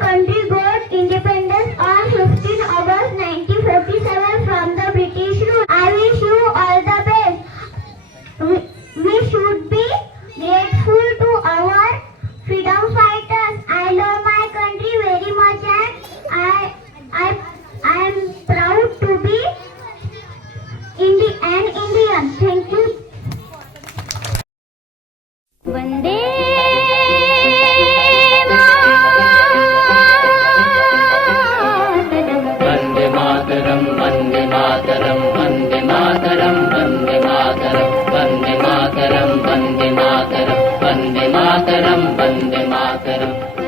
country got independence on 15 August 1947 from the British rule. I wish you all the best. We should be grateful to our freedom fighters. I love my country very much and I am proud to be an Indian. Thank you. Vande Mataram, Vande Mataram, Vande Mataram, Vande Mataram, Vande Mataram, Vande Mataram, Vande Mataram, Vande Mataram, Vande Mataram.